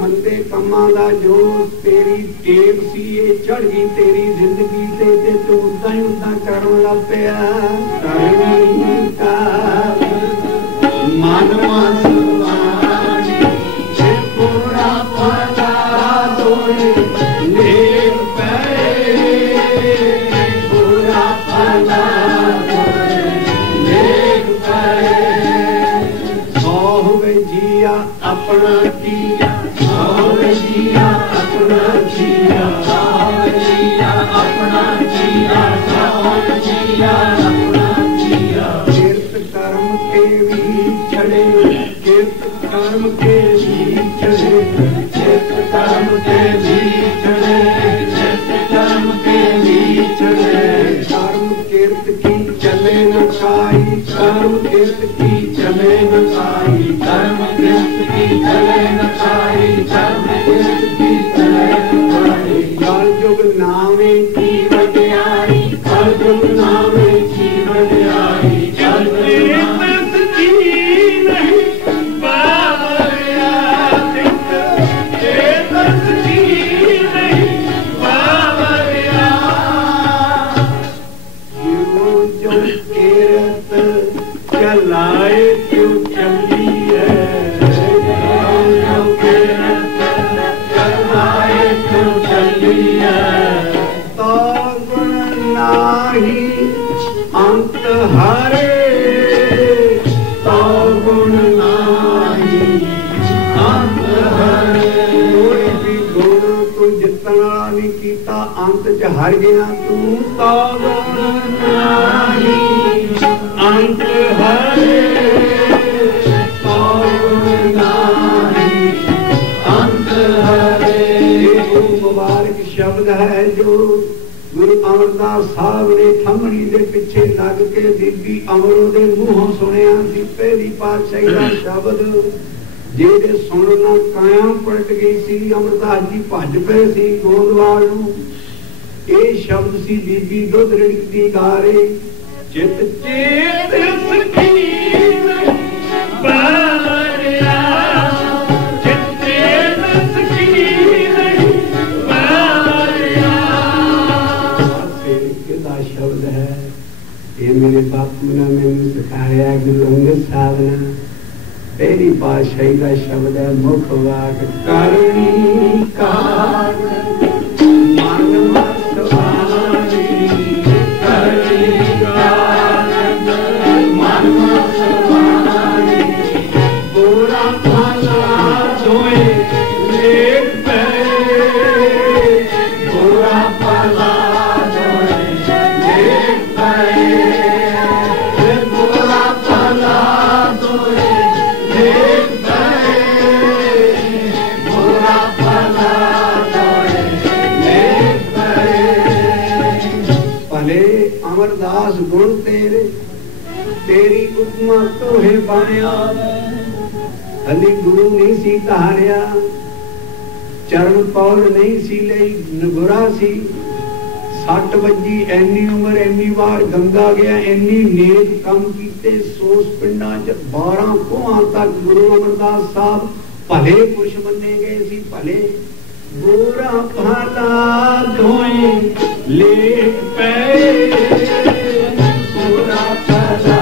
मंदे कमां दा जो तेरी टेप सी चढ़ गई तेरी जिंदगी ते तू उदा ही उदा करन लग पिया करनी का मन मसवानी जे पूरा पता दोए ले पे पूरा पता दोए ले पे होवे जिया अपना जिया जिया अपना जिया जिया अपना जिया जिया अपना जिया किरत कर्म के भी चढ़े किरत कर्म के भी चढ़े किरत कर्म के भी चढ़े किरत कर्म के भी चढ़े कर्म किरत की चले न खाई कर्म किरत की चले न खाई कर्म किरत की चले न खाई कर्म किरत की चले न खाई कल युग नामे की वड्याई कल युग नामे की वड्याई कल चलाए क्यों चली है चलाए क्यों चली है तो गुण नाही अंत हरे तो गुण नाही अंत हरे कोई भी गुण तू जितना नहीं कीता अंत च हर गया तू तो गुण नाही अंत हरे तो गुण नाही अंत हरे मुबारक शब्द है जो गुरु अमरदास साहब ने थमड़ी दे पिछे लग के बीबी अमरों दे मूहों सुनिया सी पहली पातशाही दा शब्द जेदे सुनना कायम पलट गई सी अमरदास जी भज पे सी गोंदवाल नूं ये शब्द सी बीबी दुध रिड़कदी गा रही चित चेत सकीन बावरिया चित चेत सकीन बावरिया किदा शब्द है ये मेरे बापू ने मैंने सिखाया गुरु अंगद साहब ने पहली पातशाही का शब्द है मुख वाक करनी कार मन मसवानी करनी पूरा भला दोए लेख पे पूरा भला दोए लेख पे पूरा भला दोए लेख पे पूरा भला दोए लेख पे भले अमरदास गुण तेरे तेरी उपमा तोहे बाणिया हली गुरु नहीं सी धारिया चरण पौल नहीं सी लई नगुरा सी 60 वजी एनी उम्र एनी बार गंगा गया एनी नेक कम कीते सोस पिंडा च 12 कोहां तक गुरु अमरदास साहब भले पुरुष बने गए सी भले बुरा भला धोए लेख पे बुरा भला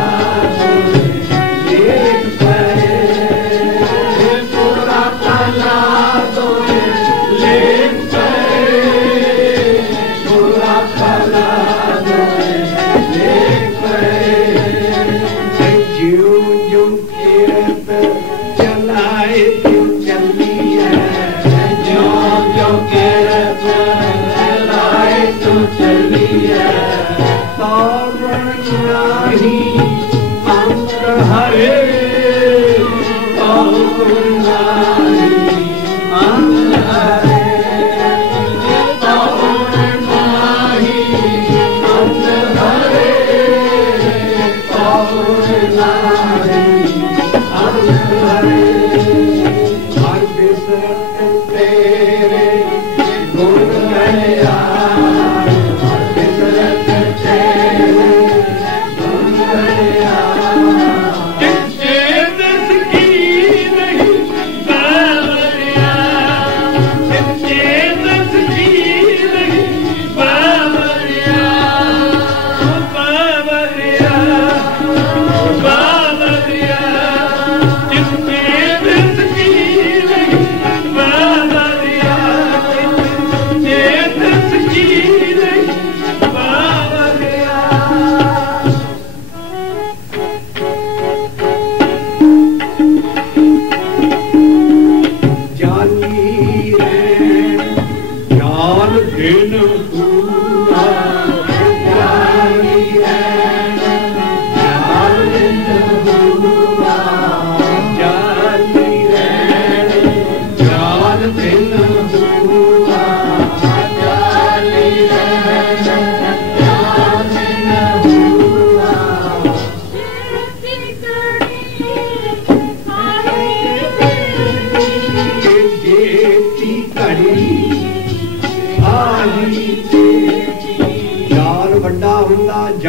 Hare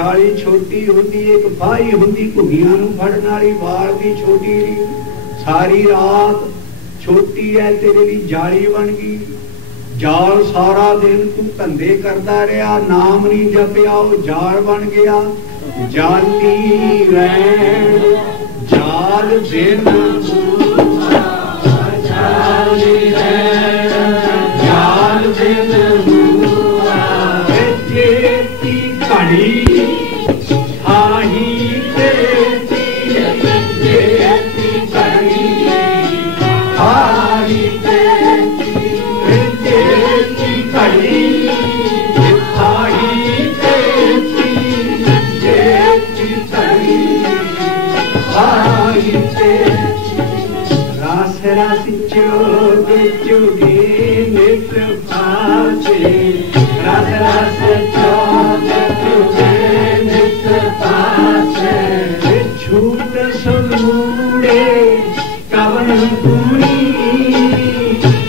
जाली छोटी होती, एक फाही होती घुगियां नूं फड़न वाली, वाल दी छोटी री। सारी रात छोटी है तेरे लिए जाली बन गई। जाल सारा दिन तू धंधे करता रहा, नाम नहीं जपिया, वो जाल बन गया। जाली रैन जाल दिन, जाली रैन जाल दिन, चेती घड़ी आही चेती, चेती घड़ी आही चेती, चेती घड़ी आही चेती, चेती घड़ी आही चेती। रास रास जोग जोगे नित पासे, रास रास जोग जोगे नित पासे। छूट सुमूड़े कवन गुणी,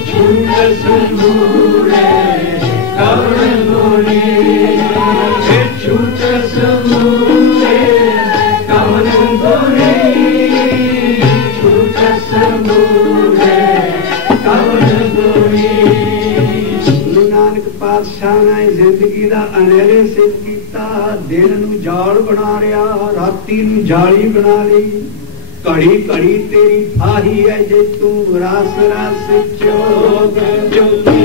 छूट सुमूड़े कवन गुणी, छूट सुमूड़े कवन गुणी, छूट सुमूड़े कवन गुणी। नानक पातशाह ने जिंदगी का अनहले सिद्ध किया। दिन नूं जाल बना लिया, राती नूं जाली बना ली। घड़ी घड़ी तेरी फाही है जे तू रस रस जोग जोगी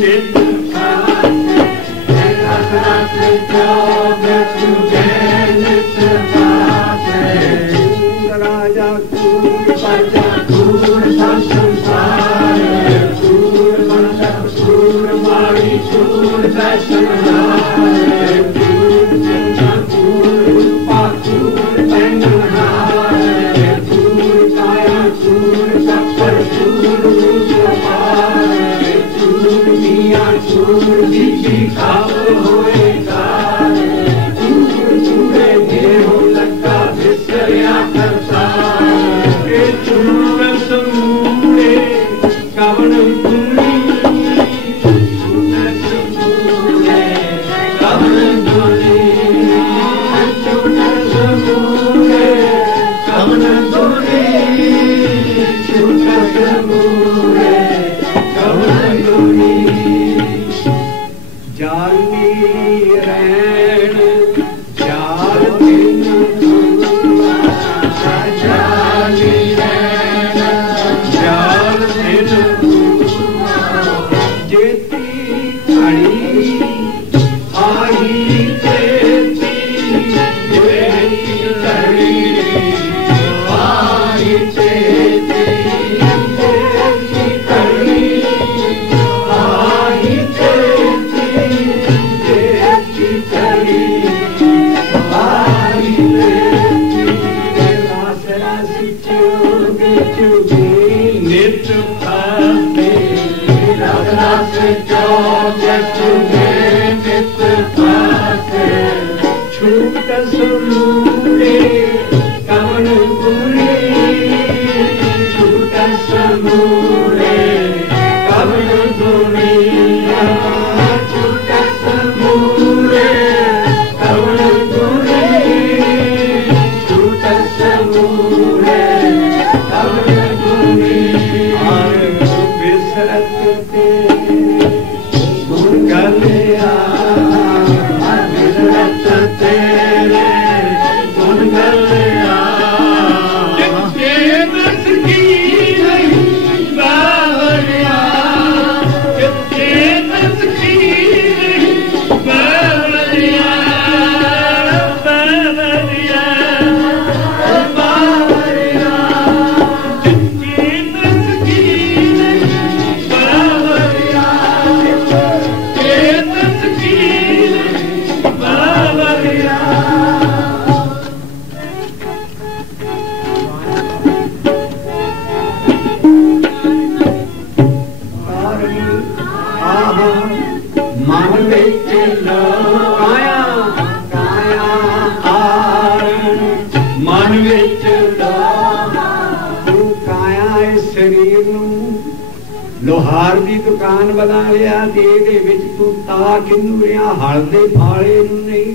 नित पासे, रस रस जोग जोगे नित पासे। राजा कूड़ प्रजा कूड़ संसार, कूड़ मंडप कूड़ माड़ी कूड़ दर्शनहार, कूड़ चंदा कूड़ पाकूड़ पैनहार, कूड़ काया कूड़ कपड़ कूड़ रूपहार, कूड़ मियाँ कूड़ बीबी खाओ होएगा, कूड़ कूड़े देहो लगा बिसरिया करता। छूट समूड़े कवन गुणी, छूट समूड़े कवन गुणी, छूट समूड़े कवन गुणी, छूट समूड़े कवन गुणी। जाली रैन जाल दिन, जाली रैन जाल दिन, जेती घड़ी आही चेती, जेती घड़ी आही चेती, जेती घड़ी आही चेती, जेती घड़ी आही चेती। रास रास जोग जोगी नित पासे, रास रास जोग जोगे नित पासे। छूट समूड़े कवन गुणी, छूट समूड़े कवन गुणी, छूट समूड़े कवन गुणी, छूट समूड़े कवन गुणी। बिसरत तेरे गुण गलिया, बिसरत तेरे गुण गलिया। कितने दस की नहीं बावरिया, कितने दस की नहीं बावरिया, बावरिया बावरिया। कितने दस की नहीं बावरिया, कितने दस की नहीं बावरिया। मन विच काया काया आरण, मन विच तू काया इस शरीर नूं लोहार की दुकान बना लिया। तू ता किनू रिया हल दे फाले नूं नहीं।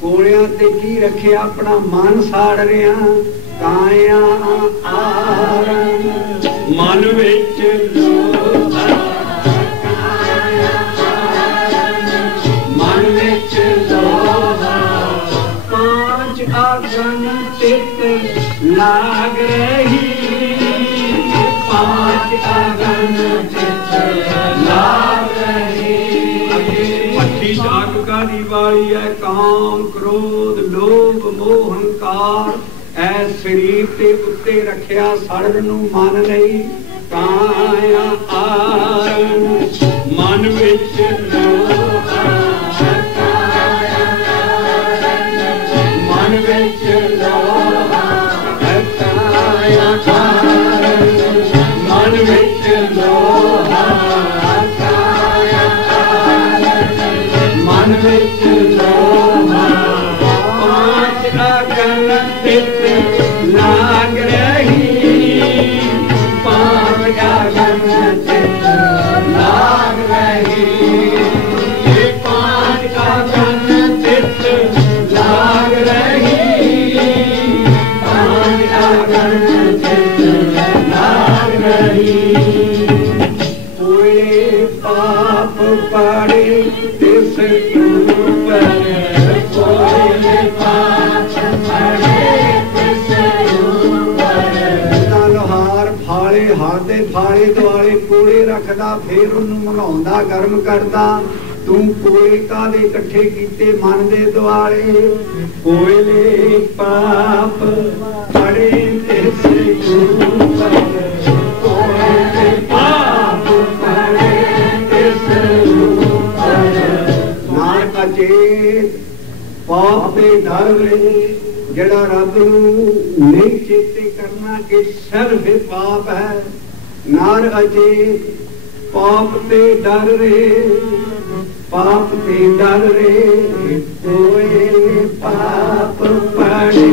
ਕੋਲਿਆਂ ਤੇ ਕੀ ਰੱਖਿਆ ਆਪਣਾ ਮਨ ਸਾੜ ਰਿਆ ਕਾਇਆ ਆਰਨ ਮਨ ਵਿੱਚ ਲੋਹਾ ਮਨ ਵਿੱਚ ਲੋਹਾ ਪਾਂਚ ਆਗਨ ਚਿਤ ਲਾਗ ਰਹੀ पांच आगन चित लाग रही पट्टी जाग का दिवाली है काम क्रोध लोभ मोह हंकार ऐ शरीर ते उत्ते रखिया सड़ नू मन नहीं काया आरण मन विच लोहा मन विच लोहा काया आरण मन विच लोहा काया मन विच लोहा पांच आगन चित लाग रही पांच आगन चित लाग रही पांच आगन चित लाग रही पांच आगन चित लाग कोई पाप पड़े तिस ऊपर कोई पाप पड़े तिस ऊपर लोहार फाले हाथ दे फाले दुआले कोड़े रखदा फिर उन्हें मंगाउंदा गर्म करदा तू कोई कादे इकट्ठे कीते मन दे दुआले कोयले पाप पड़े तिस ऊपर पाप दे डर जड़ा रब नहीं चेते करना कि सिर्फ पाप है नार अचेत पाप ते डर रे पाप ते डर रे कोई पाप पड़े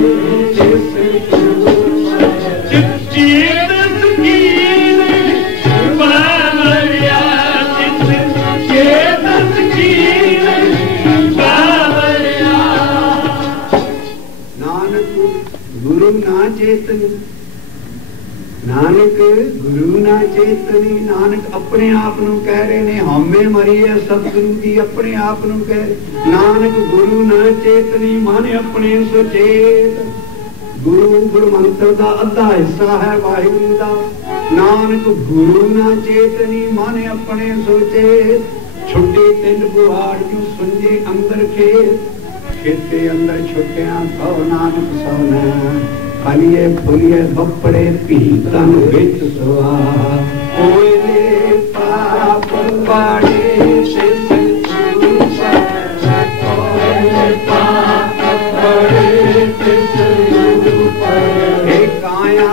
ना चेतनी नानक गुरु ना चेतनी नानक अपने आप नू कह रहे ने हमें मरी है सतगुरु जी अपने आप नू कह नानक गुरु ना चेतनी माने अपने सुचेत गुरु गुरमंत्र दा अद्धा हिस्सा है वाहिगुरु दा नानक गुरु ना चेतनी माने अपने सुचेत छुट्टे तिल बुहाड़ क्यों सुंजे अंदर खेत खेते अंदर छुट्टियां सौ नानक सोना फलिए फुलिए बपड़े पीतन विच सुआ कोयले पाप पाड़े सिस ऊपर कोयले पाप पाड़े सिस ऊपर हे काया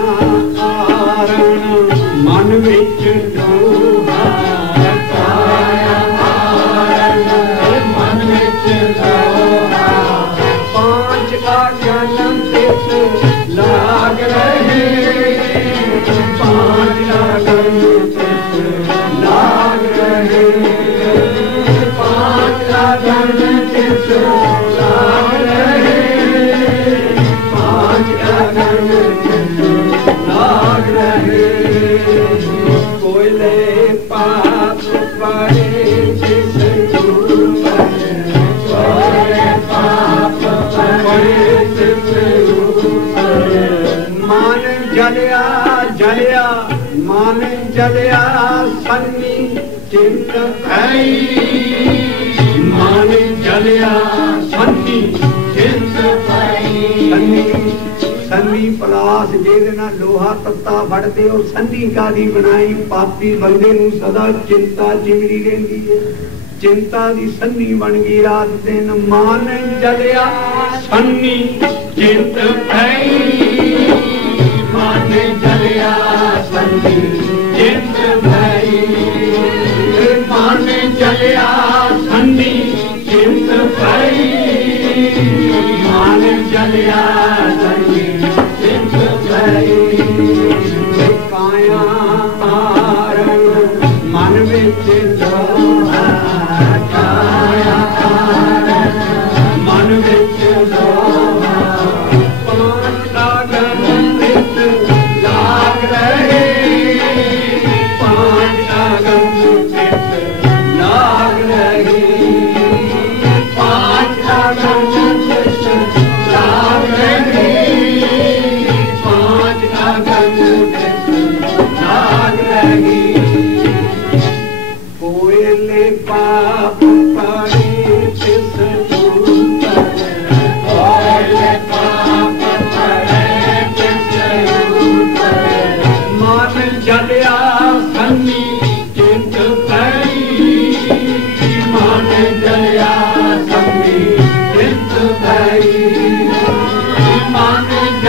आरण मन विच लोहा काया आरण मन विच लोहा पांच आगन चित लाग रहे पांच आगन चित लाग रहे पांच आगन चित लाग रहे पांच आगन चित लाग रहे कोयले पाप पड़े जिस ऊपर कोयले पाप पड़े जिस मन जलिया जलिया मन जलिया सन्नी चिंत भई मन जलिया सन्नी चिंत भई सन्नी पलास जेदे नाल लोहा तत्ता फड़ते और सन्नी कादी बनाई पापी बंदे नू सदा चिंता चिमड़ी रहिंदी है चिंता दी सन्नी बन गई रात दिन मन जलिया सन्नी चिंत भई मन जलिया सन्नी चिंत भई मन जलिया सन्नी चिंत भई मन जलिया सन्नी चिंत भई काया आरण मन विच लोहा काया आरण मन विच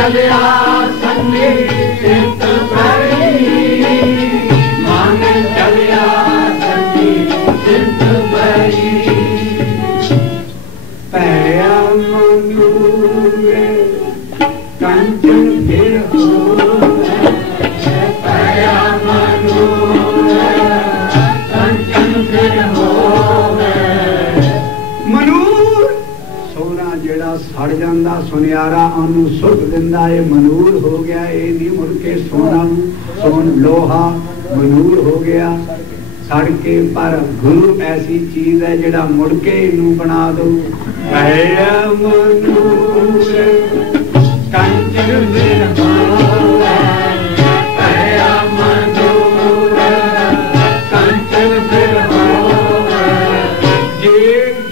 चलिया संगी चित भरी मन चलिया संगी चित भरी पैया मनूर कंचन फिर हो पैया मनूर कंचन फिर हो मनूर सोना जेड़ा सड़ जांदा सुनियारा ओनू सुट दिंदा है मनूर हो गया ये नहीं मुड़ के सोना सोन लोहा मनूर हो गया सड़ के पर गुरु ऐसी चीज है जेड़ा मुड़ के इनू बना दो पैया मनूर कंचन फिर हो पैया मनूर कंचन फिर हो जे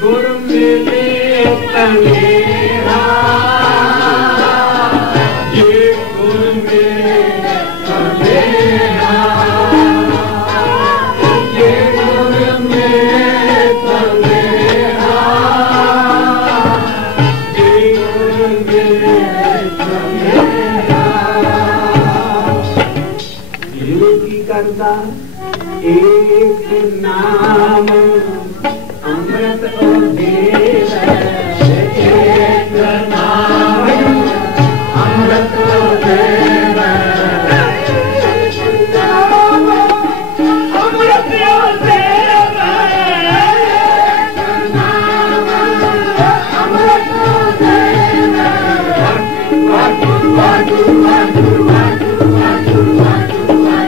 गुर मिले तनेहा जे गुर मिले तनेहा जे गुर मिले तनेहा जे गुर मिले तनेहा ये की करदा एक नाम अमृत देव एक नाम अमृत देव अमृत देव नाम अमृत देव वाजू वाजू वाजू वाजू वाजू वाजू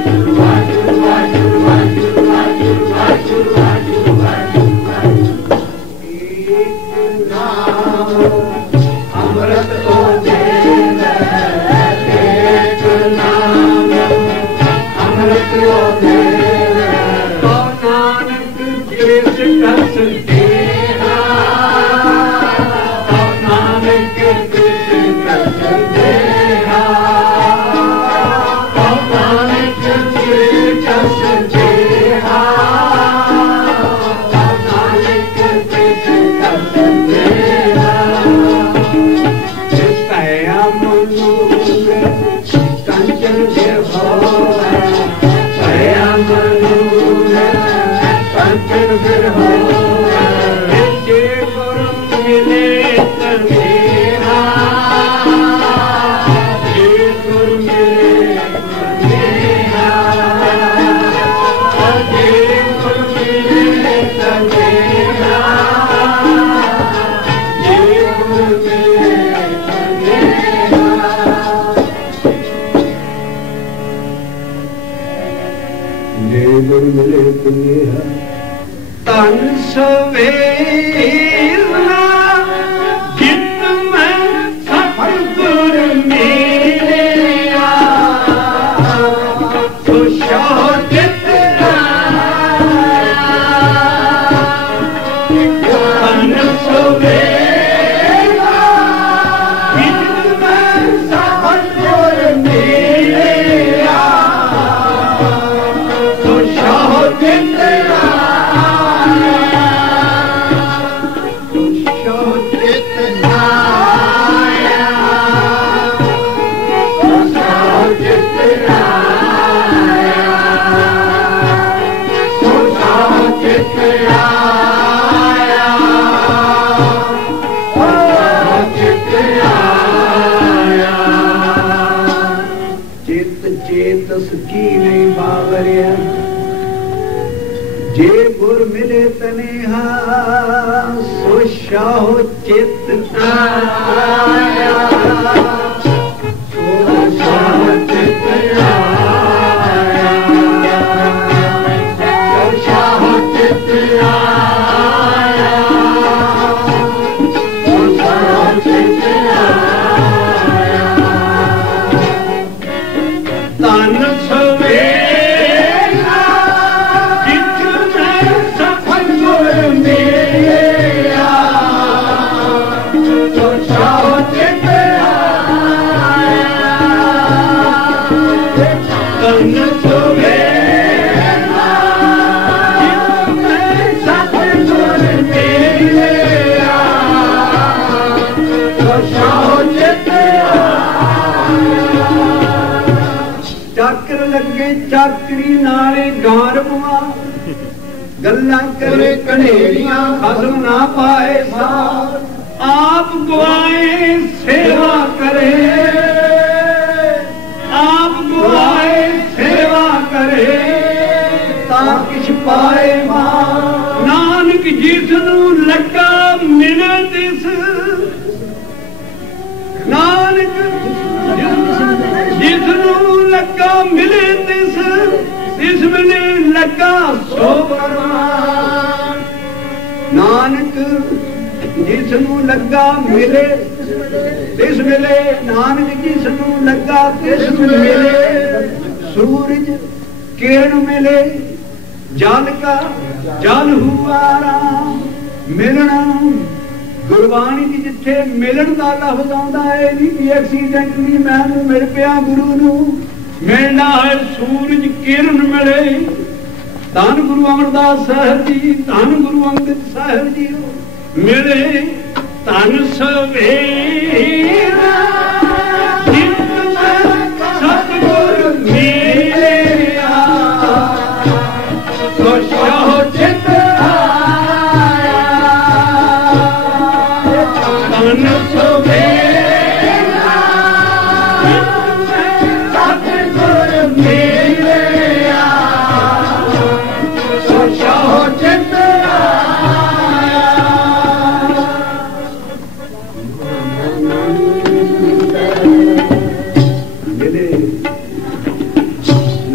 वाजू वाजू वाजू वाजू वाजू वाजू वाजू वाजू एक नाम अमृत देव एक नाम अमृत देव तो नानक जिस कस देहा तो नानक जिस कस देहा तो नानक जिस कस देहा तो नानक जिस कस देहा पैया मनूर कंचन फिर हो पैया मनूर कंचन फिर हो जे गुरु मिले तनेहा जे गुरु मिले तनेहा जे गुरु मिले तनेहा जे गुरु मिले जे गुरु मिले तनेहा तन सवेला जित में सफल गुर मिलिया तो शोधित तन सवेला जित में सफल गुर मिलिया तो शोधित चेतस की नहीं बावरिया जे गुर मिले तनेहा सो शाहो चित आया सो शाहो चित आया सो शाहो चित आया सो शाहो चित आया तन सवेला जित में सफल गुर मिलिया तो शाहो चित आया तन सवेला जित में सफल गुर मिलिया तो शाहो चित आया ਲੱਗੇ ਚਾਕਰੀ ਨਾਲੇ ਗਾਰਬਵਾ ਗੱਲਾਂ ਕਰੇ ਕਨੇਰੀਆਂ ਖਸਮ ਨਾ ਪਾਏ ਸਾਰ ਆਪ ਗਵਾਏ ਸੇਵਾ ਕਰੇ ਆਪ ਗਵਾਏ ਸੇਵਾ ਕਰੇ ਤਾਂ ਕਿਛ ਪਾਏ ਮਾਂ ਨਾਨਕ ਜਿਸ ਨੂੰ ਲੱਗਾ ਮਿਲੇ ਤਿਸ ਨਾਨਕ ਜਿਸ ਨੂੰ ਲੱਗਾ ਮਿਲੇ ਤਿਸ ਇਸ ਵੇਲੇ ਲੱਗਾ ਸੋ ਪਰਵਾਨ ਨਾਨਕ ਜਿਸ ਨੂੰ ਲੱਗਾ ਮਿਲੇ ਤਿਸ ਵੇਲੇ ਨਾਨਕ ਜਿਸ ਨੂੰ ਲੱਗਾ ਤਿਸ ਮਿਲੇ ਸੂਰਜ ਕਿਰਨ ਮਿਲੇ ਜਲ ਕਾ ਜਲ ਹੁਆਰਾ ਮਿਲਣਾ ਗੁਰਬਾਣੀ ਦੀ ਜਿੱਥੇ ਮਿਲਣ ਦਾ ਲਫ਼ਜ਼ ਆਉਂਦਾ ਹੈ ਨਹੀਂ ਐਕਸੀਡੈਂਟਲੀ ਮੈਂ ਨੂੰ ਮਿਲ ਪਿਆ ਗੁਰੂ ਨੂੰ ਮਿਲਣਾ ਹੈ ਸੂਰਜ ਕਿਰਨ ਮਿਲੇ ਧੰਨ ਗੁਰੂ ਅਮਰਦਾਸ ਸਾਹਿਬ ਜੀ ਧੰਨ ਗੁਰੂ ਅੰਗਦ ਸਾਹਿਬ ਜੀ ਮਿਲੇ ਧੰਨ ਸਵੇਰਾ ਜਿਤ ਸਤਿਗੁਰ ਮਿਲਿਆ ਸੋ ਚਿਤ ਆਇਆ ਧੰਨ ਸਵੇਰਾ ਜਿਤ ਸਤਿਗੁਰ ਮਿਲਿਆ ਸੋ ਚਿਤ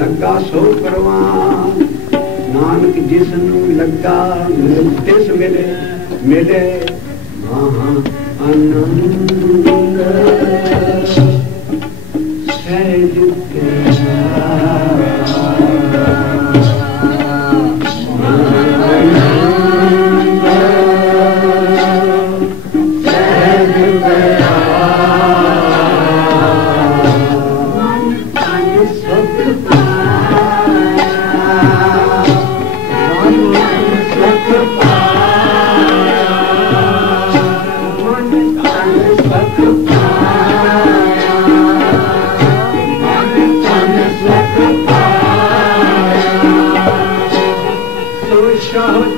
ਲੱਗਾ ਸੋ ਪਰਵਾਨ ਨਾਨਕ ਜਿਸ ਨੂੰ ਲੱਗਾ ਤਿਸ ਮਿਲੇ ਮਿਲੇ ਮਹਾ ਆਨੰਦ ਸਹਿਜ Oh,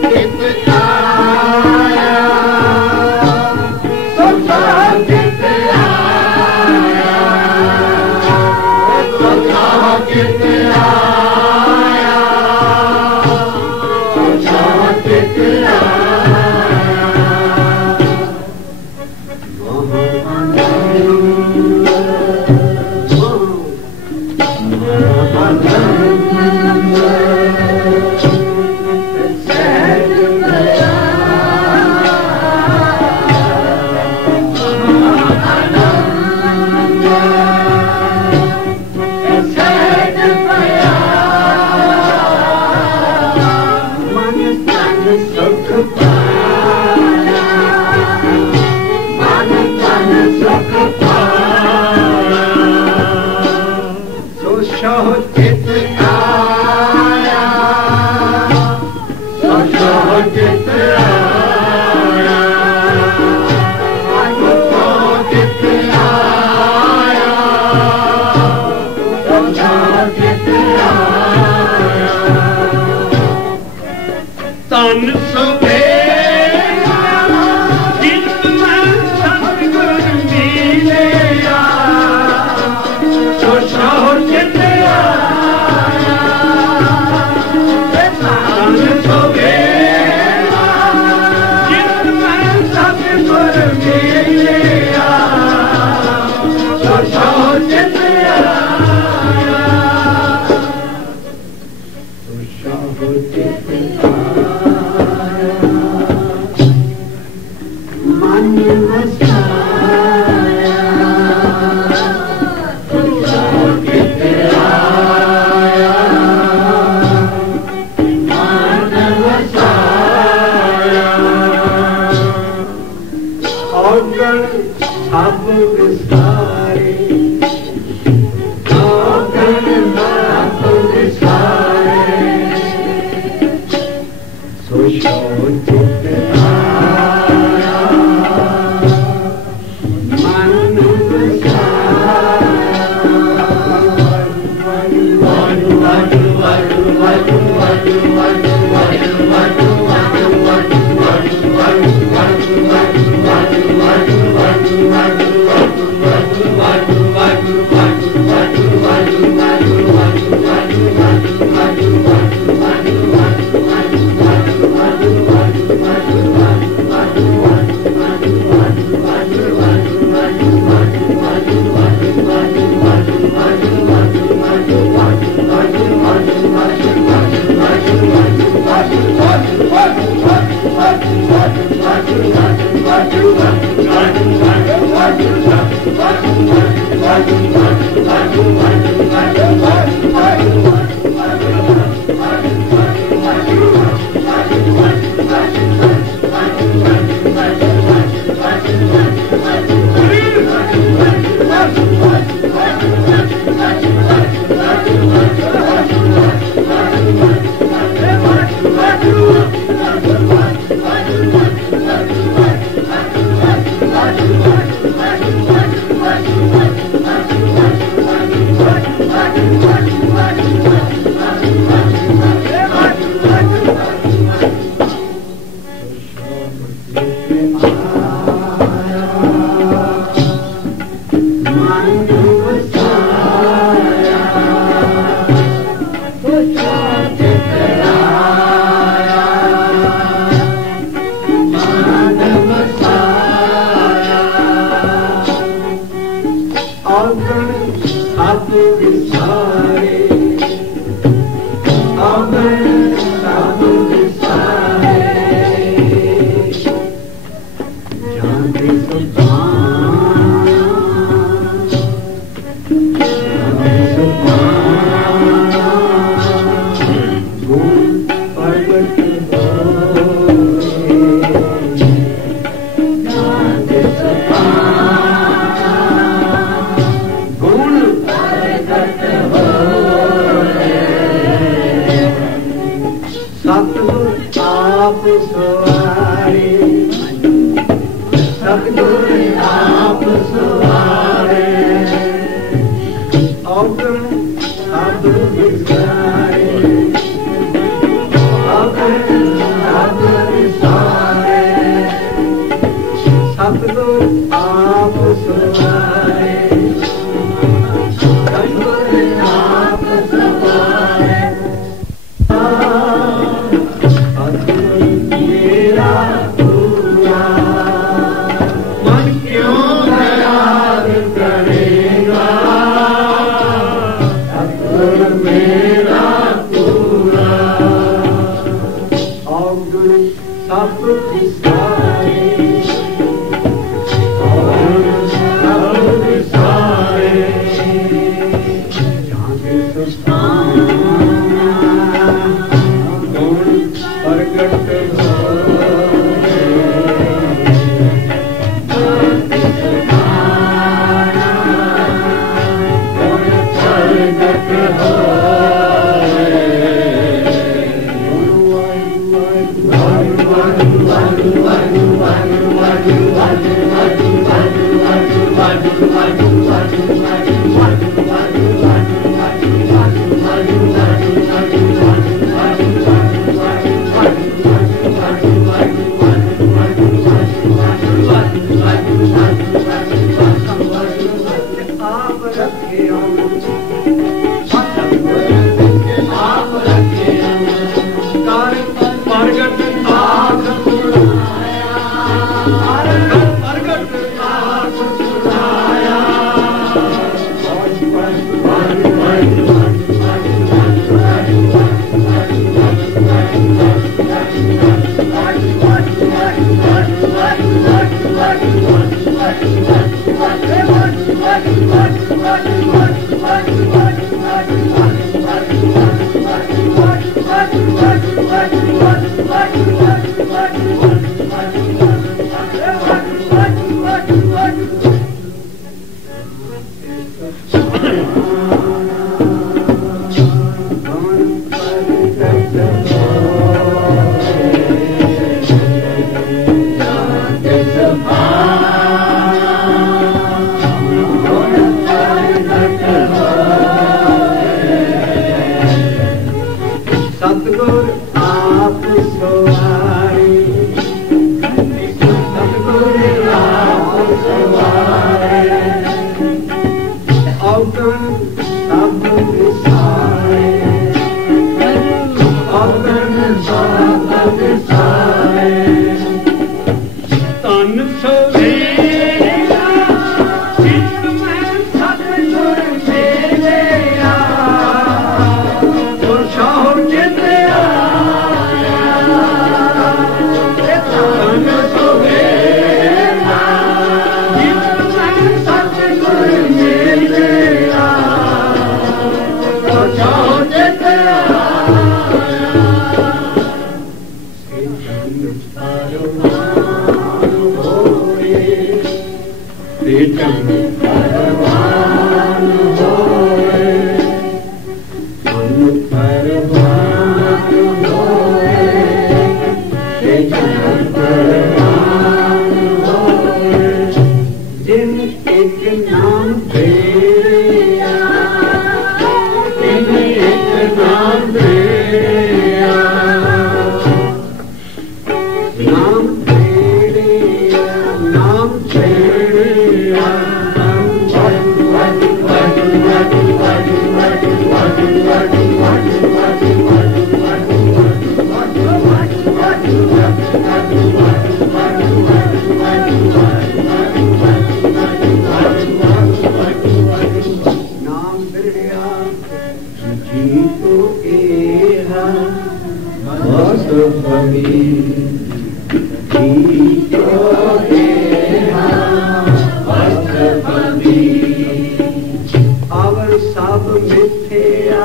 अवर सब मिथ्या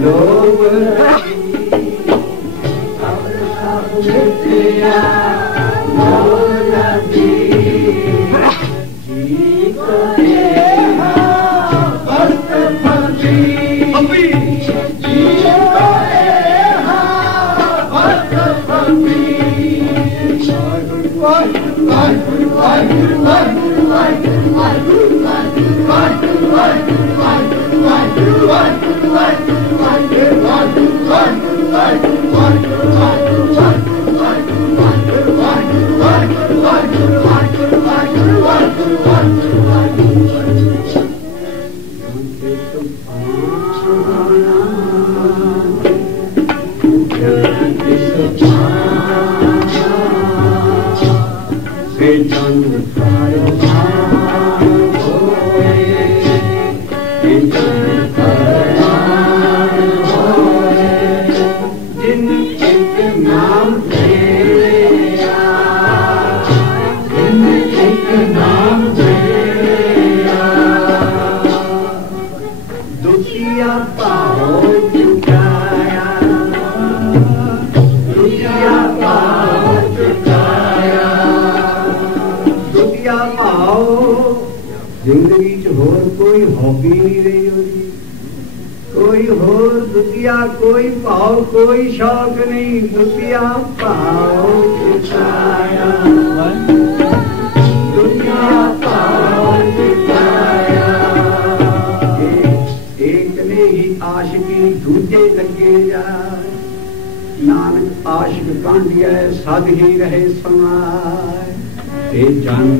लोभ अवर सब मिथ्या लोभ जी को जिंदगी च होर कोई हॉबी नहीं रही होगी, कोई होर दुतिया कोई भाव कोई शौक नहीं, दुतिया भाव चुकाया, दुतिया भाव चुकाया। एक ने ही आशिकी दूजे लगे जाए, नानक आशिक कांडिया सद ही रहे समाए, जन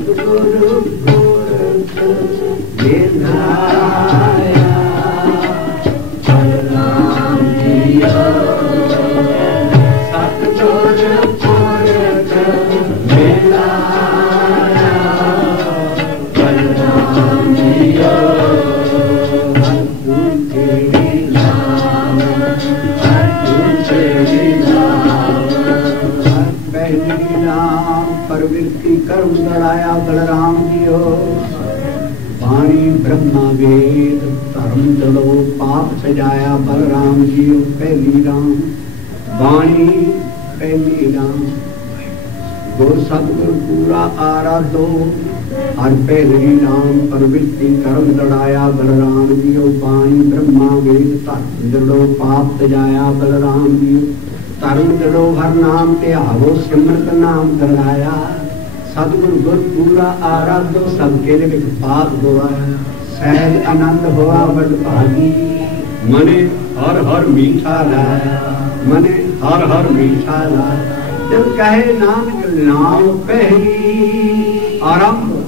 सतगुरु गोरख मिलाया बलराम जियो सतगुरु गोरख मिलाया बलराम जियो प्रवृत्ति कर्म गढ़ाया बलराम जियो वाणी ब्रह्मा वेद धर्म जड़ो पाप सजाया बलराम जियो पहली राम वाणी पहली राम गो सतगुरु पूरा आराधो हर पहली राम प्रवृत्ति कर्म गढ़ाया बलराम जियो वाणी ब्रह्मा वेद धर्म जड़ो पाप सजाया बलराम जियो धर्म जड़ो हर नाम ते आवो सिमरत नाम गढ़ाया सतगुरु गुर पूरा आराधो सबके लिए पाप गवाया सहज आनंद हुआ बड़ भागी मने हर हर मीठा लाया मने हर हर मीठा लाया जब कहे नानक नाम पहली आरंभ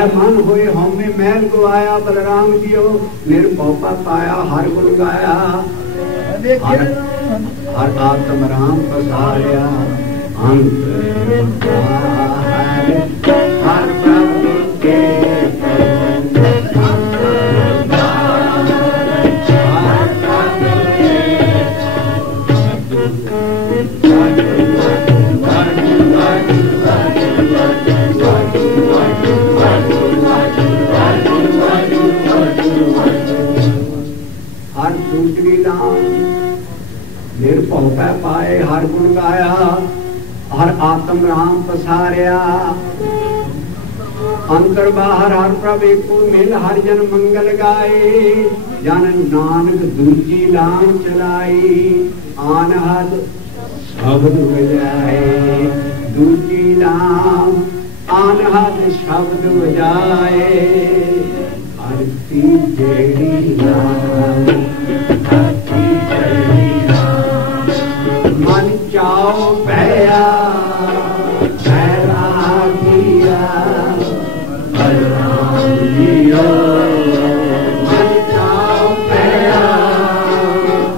आज मन होए होमे मैल गवाया बलराम जियो निर्भव पाया हर गुण गाया हर आत्म राम पसारिया अंत हर प्रभु के निर्भव पाए हर गुण गाया हर आत्म राम पसारिया अंतर बाहर हर प्रभु को मिल हर जन मंगल गाए जन नानक दूजी लाम चलाई आन हद शब्द बजाए दूजी लाम आन हद शब्द बजाए आरती जेड़ी नाम मन चाओ भैया बैरागिया बलराम जियो मन चाओ भैया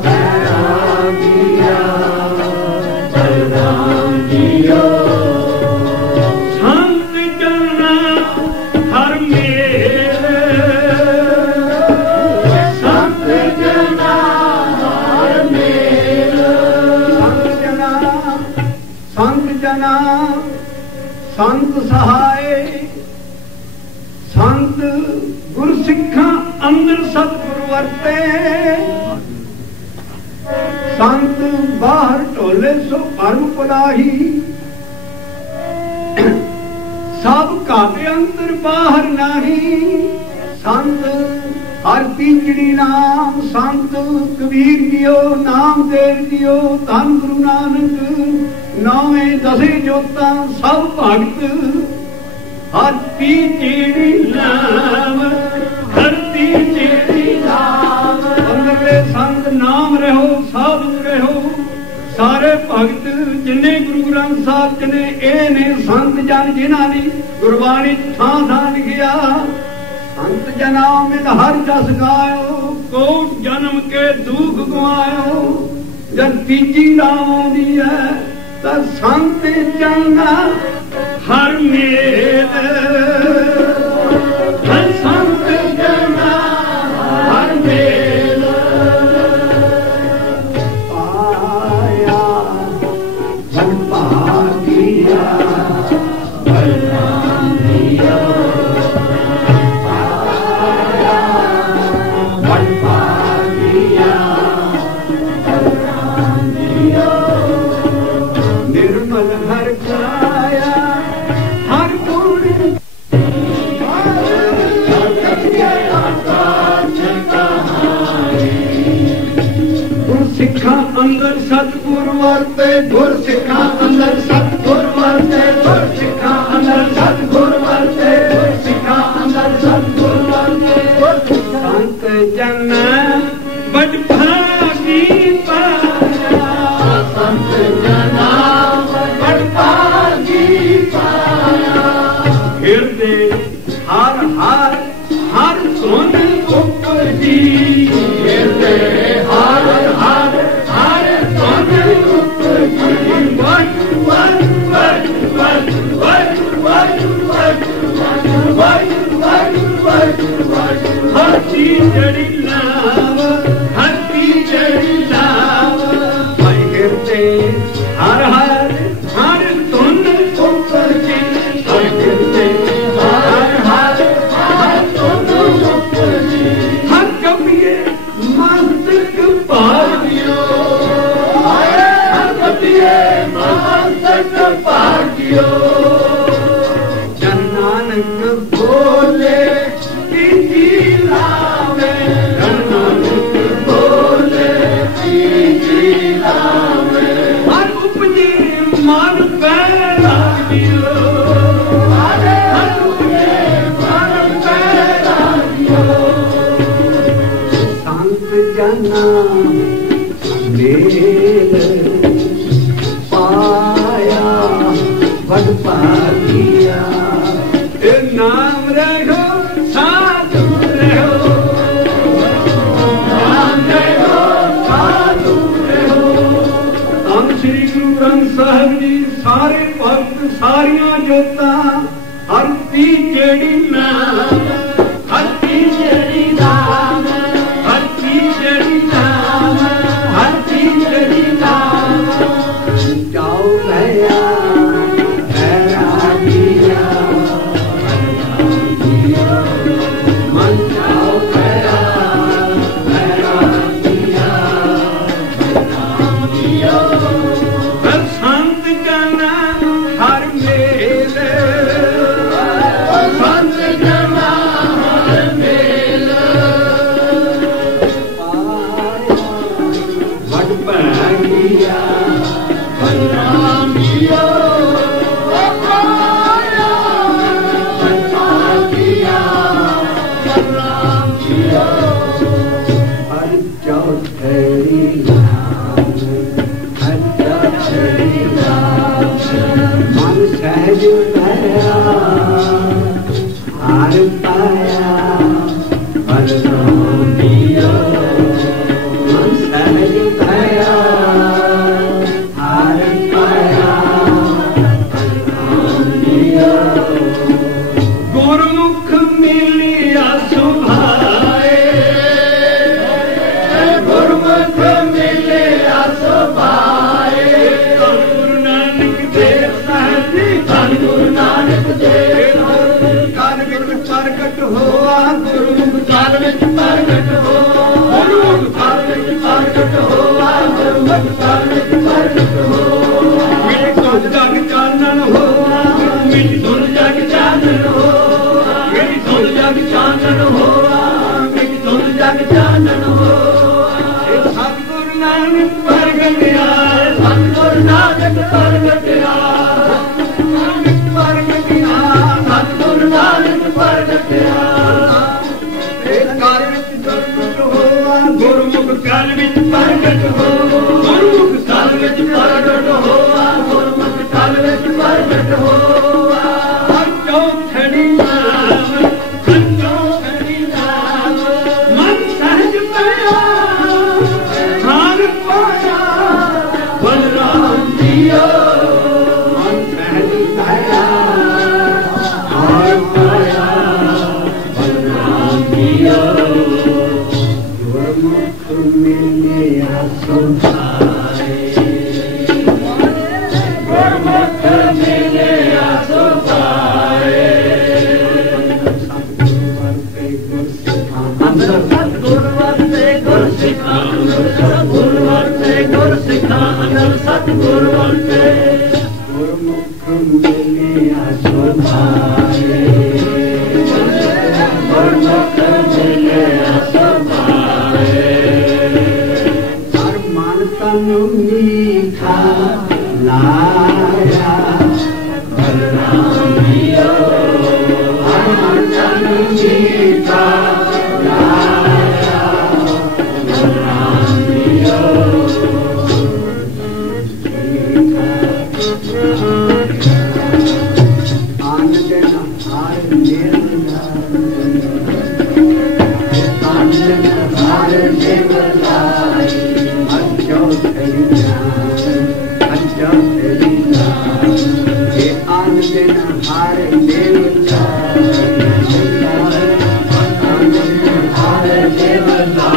बैरागिया बलराम जियो संत जना हर मेल संत जना हर मेल संत जना संत सहाय संत गुर सिखा अंदर सतगुरु वरते संत बाहर ढोले सो परम पुलाही सब काबे अंदर बाहर नहीं संत हर तीजड़ी नाम संत कबीर जियो, नामदेव जियो, धन गुरु नानक, नौवे दसे जोता सब भगत। हर तीजड़ी नाम, हर तीजड़ी नाम, अंदरले संत नाम रहो, साधु रहो, सारे भगत जिन्ने गुरु ग्रंथ साहब च ने ये ने संत जन जिन्हां दी गुरबाणी थां थां लिखिया। संत जना में हर जस गायो, कोट जन्म के दुख गवायो। जब तीजी नाम आउंदी है तां संत जना हर मेल, संत जना हर मेल। पाया धन भागिया अंदर सतगुर वरते, गुर सिखा अंदर सतगुर वरते, गुर सिखा अंदर सतगुर वरते, गुर सिखा अंदर सतगुर वरते। संत जन बड़ भागी पाया, संत जन बड़ भागी पाया। हृदय हर हर हर सुन उपजी, हृदय हर हर हरती जड़ी लाव, हरती जड़ी लाव। हरते हर हर हर धुन उपजी, हरते हर हर हर धुन उपजी। हर कपिए मस्तक भागियो, हर कपिए मस्तक भागियो। जन नानक बोले पाया बड़ पागिया। नाम रहो साधु रहो, नाम रहो साधु रहो। धन श्री गुरु ग्रंथ साहिब जी सारे भगत सारियां जोतां हर तीजड़ी नाम, हर तीजड़ी नाम, हर तीजड़ी नाम, हर तीजड़ी नाम। जाओ भैया गुरमुख मिलिया नानक प्रगटिया सतगुरु नानक प्रगटिया सतगुरु नानक प्रगटिया गुरमुख काल विच प्रगट हो गुरमुख काल विच प्रगट हो गुरमुख काल विच प्रगट हो हंचो छड़ी नाम हंचो छड़ी नाम मन सहज पाया हार पाया बलराम दियो मन सहज पाया हार पाया बलराम दियो मिले आसुभाए गुरमुख मिले आसुभाए अंदर सतगुरु वर्ते गुर सिखा सतगुरु वर्ते गुर सिखा अंदर सतगुरु वर्ते गुरमुख मिले आसुभाए गुरमुख मिले आसुभाए मीठा लाया बलराम दियो मीठा लाया बलराम दियो आनंद हार निर्मला आनंद हार निर्मला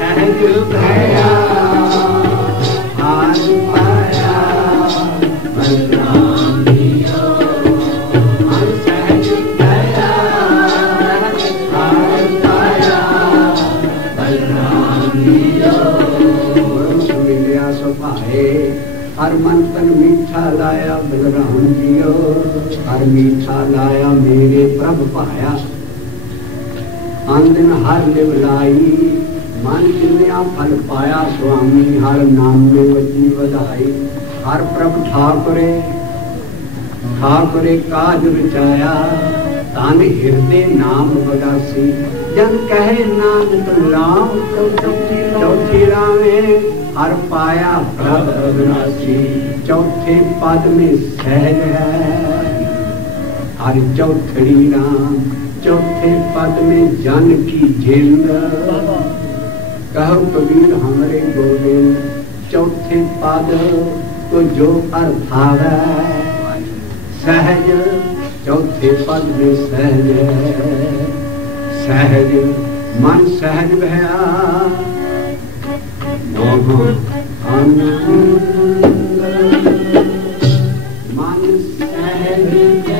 सहज भया मिलिया सुभाए हर मन तन मीठा लाया बलराम जियो हर मीठा लाया मेरे प्रभ पाया अंदिन हर लिव लाई मन किन्या फल पाया स्वामी हर नाम में वची बधाई हर प्रभ ठाकुरे ठाकुरे काज रचाया तन हृदय नाम बगासी जन कहे नानक राम चौथी रामे हर पाया प्रभ अविनाशी चौथे पद में सहज है हर चौथड़ी राम चौथे पद में जन की जिंद कहो कबीर हमरे गोविंद चौथे पद को जो अर्थ आवे सहज चौथे पद में सहज सहज मन सहज भया मन सहज भया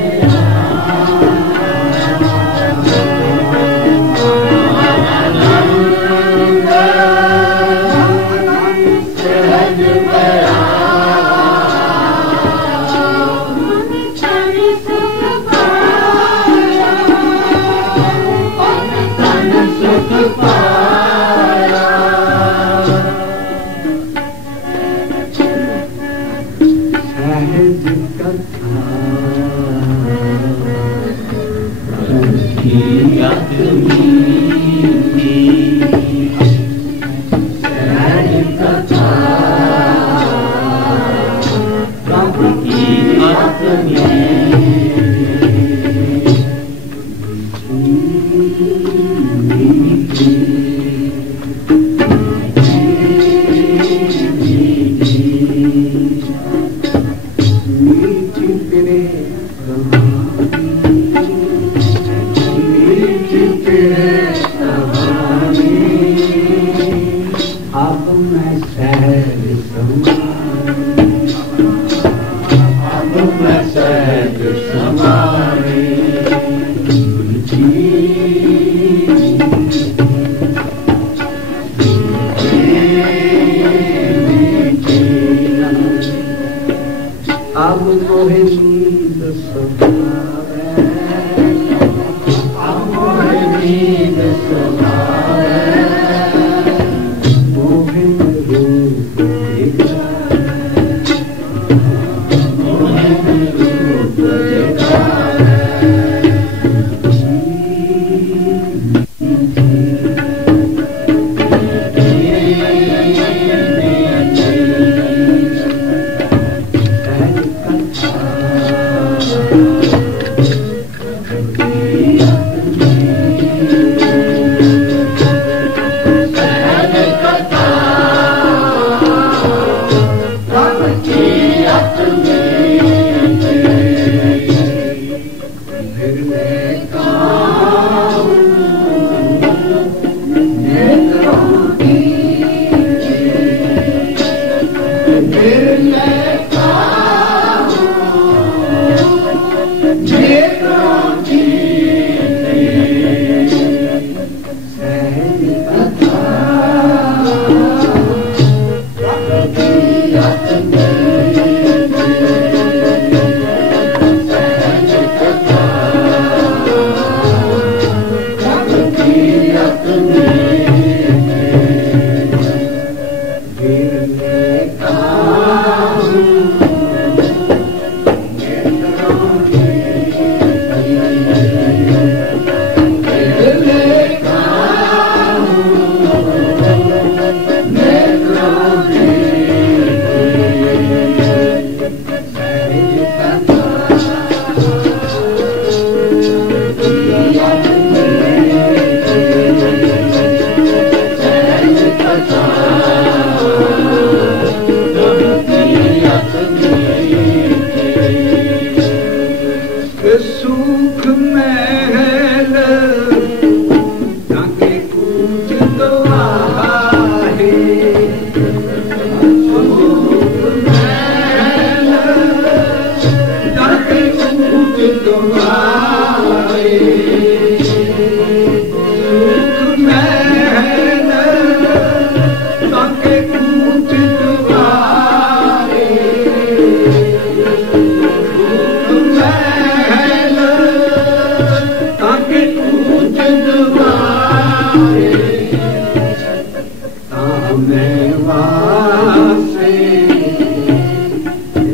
में वासे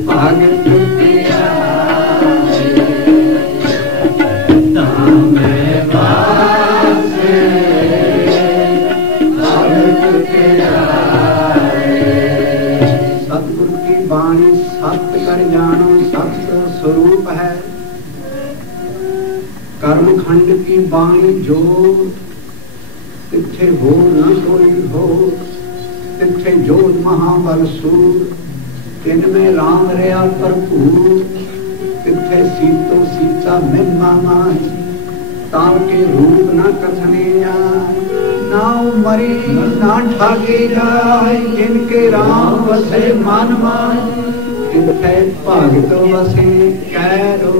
भगत किया धाम में वासे भगत किया। सतगुरु की बाणी सत्य कर जानो सत्य स्वरूप है। कर्मखंड की बाणी जो तिथे हो न कोई हो, तिथे जोध महाबल सूर इनमें राम रहा भरपूर। तिथे सीतो सीता मिलना माही ताम के रूप न कथने आए। ना मरी ना ठाके जाए जिनके राम बसे मन माए। तिथे भगत बसे कैरो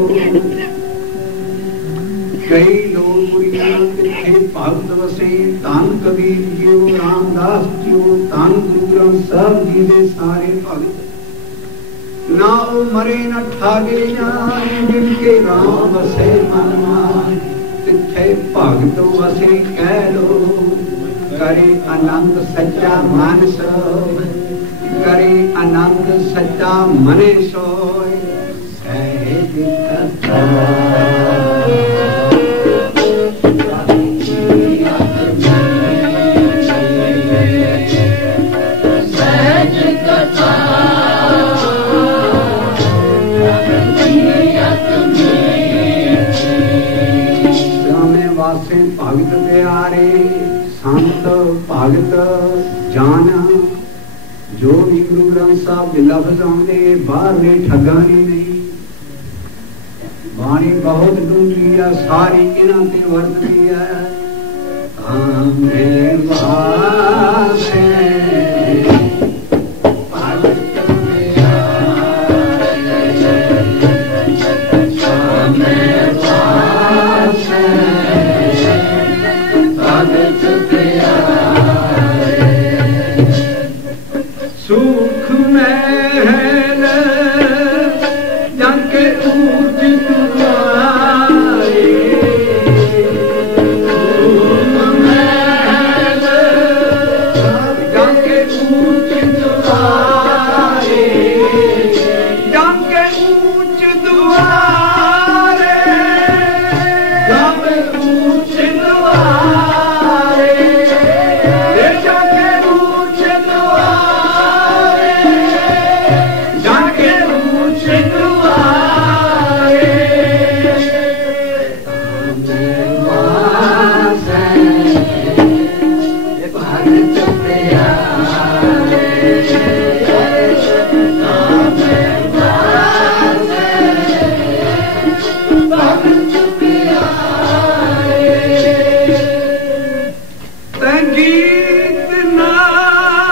कई लोग तिथे भगत वसे। धन कबीर जियो रामदास जियो धन गुरु ग्रंथ साहब जी दे सारे भगत। ना वो मरे न ठागे जाए जिनके राम वसे मन माए। तिथे भगत वसे कह लो करे आनंद सच्चा मन सोय। करे आनंद सच्चा मने सोय। सहज कथा भगत प्यारे संत भगत जान। जो भी गुरु ग्रंथ साहब के लफ्ज आते बाहर ने ठगा नहीं। बाणी बहुत डूंगी है सारी इन्हां ते वरतदी है। हमें वासे सुख महल जंके ऊंच तुम्हारे। सुख महल जंके ऊंच